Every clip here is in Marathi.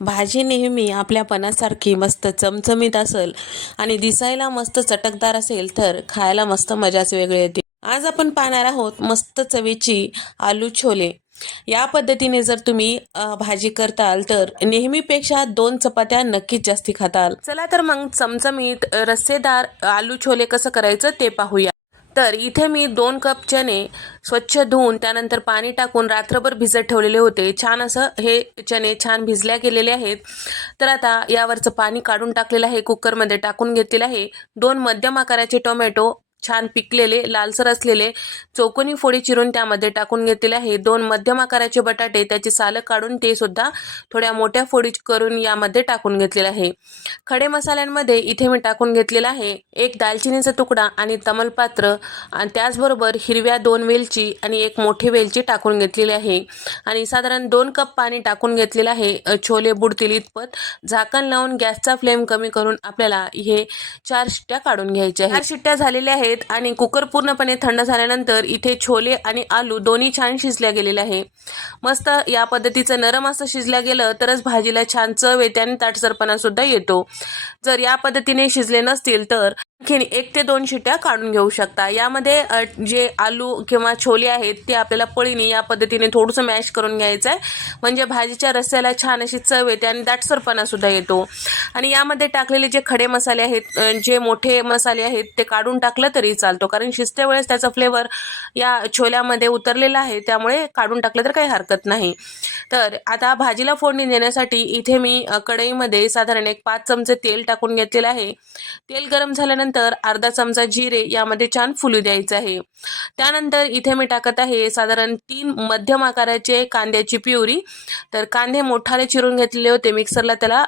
भाजी नेहमी आपल्या पणासारखी मस्त चमचमीत असेल आणि दिसायला मस्त चटकदार असेल तर खायला मस्त मजाच वेगळी येते. आज आपण पाहणार आहोत मस्त चवीची आलू छोले. या पद्धतीने जर तुम्ही भाजी करताल तर नेहमीपेक्षा दोन चपात्या नक्कीच जास्ती खाताल. चला तर मग चमचमीत रस्सेदार आलू छोले कसं करायचं ते पाहूया. तर इथे मी दोन कप चणे स्वच्छ धुवून त्यानंतर पाणी टाकून रात्रभर भिजत ठेवलेले होते. छान असं हे चणे छान भिजल्या गेलेले आहेत. तर आता यावरचं पाणी काढून टाकलेलं आहे कुकरमध्ये टाकून घेतलेलं आहे. दोन मध्यम आकाराचे टोमॅटो छान पिकलेले लालसर असलेले चौकोनी फोडी चिरून त्यामध्ये टाकून घेतलेले आहे. दोन मध्यम आकाराचे बटाटे त्याची सालं काढून ते सुद्धा थोड्या मोठ्या फोडी करून यामध्ये टाकून घेतलेले आहे. खडे मसाल्यांमध्ये इथे मी टाकून घेतलेला आहे. एक दालचिनीचा तुकडा आणि तमलपात्र आणि त्याचबरोबर हिरव्या दोन वेलची आणि एक मोठी वेलची टाकून घेतलेली आहे. आणि साधारण दोन कप पाणी टाकून घेतलेलं आहे. छोले बुडतील इतपत. झाकण लावून गॅसचा फ्लेम कमी करून आपल्याला हे चार शिट्ट्या काढून घ्यायच्या चार शिट्ट्या झालेल्या आहेत. आणि कुकर पूर्णपणे थंड झाल्यानंतर इथे छोले आणि आलू दोन्ही छान शिजल्या गेलेले आहे. मस्त या पद्धतीचं नरम असं शिजल्या गेलं तरच भाजीला छान चव येते आणि ताटसरपणा सुद्धा येतो. जर या पद्धतीने शिजले नसतील तर आणखीन एक ते दोन शिट्ट्या काढून घेऊ शकता. यामध्ये जे आलू किंवा छोले आहेत ते आपल्याला पळीने या पद्धतीने थोडंसं मॅश करून घ्यायचं आहे म्हणजे भाजीच्या रस्स्याला छान अशी चव येते आणि दाटसरपणा सुद्धा येतो. आणि यामध्ये टाकलेले जे खडे मसाले आहेत जे मोठे मसाले आहेत ते काढून टाकलं तरी चालतो. कारण शिजत्या वेळेस त्याचा फ्लेवर या छोल्यामध्ये उतरलेला आहे त्यामुळे काढून टाकलं तर काही हरकत नाही. तर आता भाजीला फोडणी देण्यासाठी इथे मी कढईमध्ये साधारण एक पाच चमचे तेल टाकून घेतलेलं आहे. तेल गरम झाल्यानंतर अर्धा चमचा जिरे यामध्ये छान फुलू द्यायचं आहे. त्यानंतर इथे मी टाकत आहे साधारण तीन मध्यम आकाराचे कांद्याची प्युरी. तर कांदे मोठाले चिरून घेतलेले होते मिक्सरला त्याला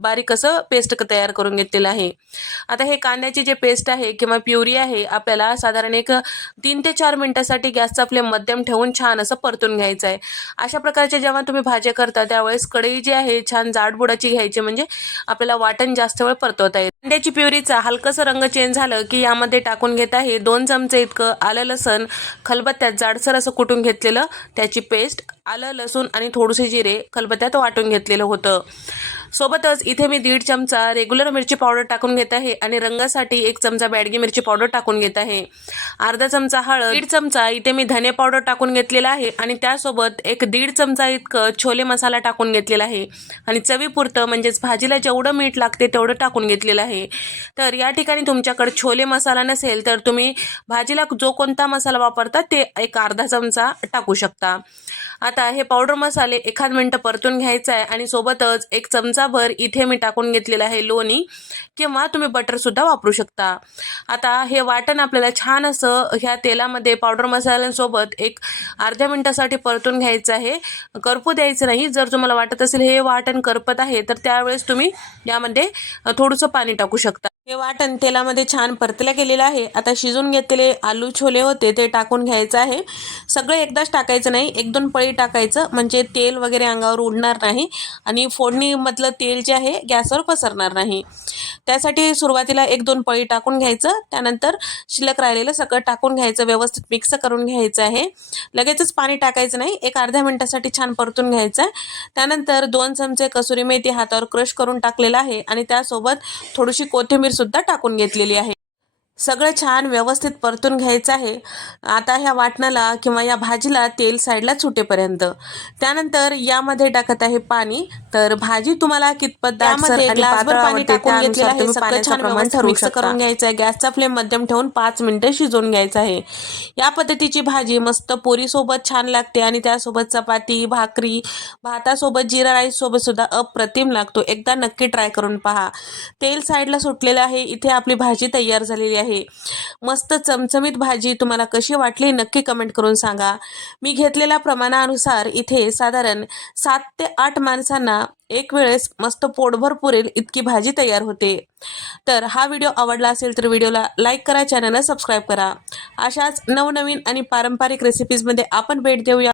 बारीक असं पेस्ट तयार करून घेतलेलं आहे. आता हे कांद्याची जे पेस्ट आहे किंवा प्युरी आहे आपल्याला साधारण एक तीन ते चार मिनिटासाठी गॅसचा फ्लेम मध्यम ठेवून छान असं परतून घ्यायचं आहे. अशा प्रकारचे जेव्हा तुम्ही भाज्या करता त्यावेळेस कढई जी आहे छान जाडबुडाची घ्यायची म्हणजे आपल्याला वाटण जास्त वेळ परतवता येईल. कांद्याची प्युरीचा हलकंसं रंग चेंज झालं की यामध्ये टाकून घेत आहे दोन चमचे इतकं आलं लसण खलबत्त्यात जाडसर असं कुटून घेतलेलं त्याची पेस्ट आलं लसूण आणि थोडेसे जिरे खलबत्त्यात वाटून घेतलेलं होतं. सोबतच इथे मी दीड चमचा रेग्युलर मिरची पावडर टाकून घेत आहे आणि रंगासाठी एक चमचा बॅडगी मिरची पावडर टाकून घेत आहे. अर्धा चमचा हळद दीड चमचा इथे मी धने पावडर टाकून घेतलेला आहे आणि त्यासोबत एक दीड चमचा इतकं छोले मसाला टाकून घेतलेला आहे. आणि चवीपुरतं म्हणजेच भाजीला जेवढं मीठ लागते तेवढं टाकून घेतलेलं आहे. तर या ठिकाणी तुमच्याकडे छोले मसाला नसेल तर तुम्ही भाजीला जो कोणता मसाला वापरता ते एक अर्धा चमचा टाकू शकता. आता हे पावडर मसाले एखाद मिनटं परतून घ्यायचं आहे आणि सोबतच एक चमचा चमचाभर इथे मी टाकून घेतलेलं आहे लोणी किंवा तुम्ही बटरसुद्धा वापरू शकता. आता हे वाटण आपल्याला छान असं ह्या तेलामध्ये पावडर मसाल्यांसोबत एक अर्ध्या मिनटासाठी परतून घ्यायचं आहे. करपू द्यायचं नाही. जर तुम्हाला वाटत असेल हे वाटण करपत आहे तर त्यावेळेस तुम्ही यामध्ये थोडंसं पाणी टाकू शकता. हे वाटण तेलामध्ये छान परतल्या गेलेलं आहे. आता शिजून घेतलेले आलू छोले होते ते टाकून घ्यायचं आहे. सगळं एकदाच टाकायचं नाही एक दोन पळी टाकायचं म्हणजे तेल वगैरे अंगावर उडणार नाही आणि फोडणीमधलं तेल जे आहे गॅसवर पसरणार नाही. त्यासाठी सुरुवातीला एक दोन पळी टाकून घ्यायचं त्यानंतर शिल्लक राहिलेलं सगळं टाकून घ्यायचं व्यवस्थित मिक्स करून घ्यायचं आहे. लगेचच पाणी टाकायचं नाही एक अर्ध्या मिनटासाठी छान परतून घ्यायचं आहे. त्यानंतर दोन चमचे कसुरी मेथी हातावर क्रश करून टाकलेला आहे आणि त्यासोबत थोडीशी कोथिंबीर सुद्धा टाकून घेतलेली आहे. सगळं छान व्यवस्थित परतून घ्यायचं आहे. आता ह्या वाटणाला किंवा या भाजीला तेल साईडला सुटेपर्यंत. त्यानंतर यामध्ये टाकत आहे पाणी. तर भाजी तुम्हाला कितपत आहे. करून घ्यायचा आहे. गॅसचा फ्लेम मध्यम ठेवून पाच मिनिटं शिजवून घ्यायचं आहे. या पद्धतीची भाजी मस्त पोरीसोबत छान लागते आणि त्यासोबत चपाती भाकरी भातासोबत जिरा राईस सोबत सुद्धा अप्रतिम लागतो. एकदा नक्की ट्राय करून पहा. तेल साईडला सुटलेलं आहे. इथे आपली भाजी तयार झालेली आहे. मस्त चमचमीत भाजी तुम्हाला कशी वाटली नक्की कमेंट करून सांगा. मी घेतलेल्या प्रमाणानुसार इथे साधारण सात ते आठ माणसांना एक वेळेस मस्त पोटभर पुरेल इतकी भाजी तयार होते. तर हा व्हिडिओ आवडला असेल तर व्हिडिओला लाईक करा चॅनलला सबस्क्राईब करा. अशाच नवनवीन आणि पारंपरिक रेसिपीजमध्ये आपण भेट देऊया.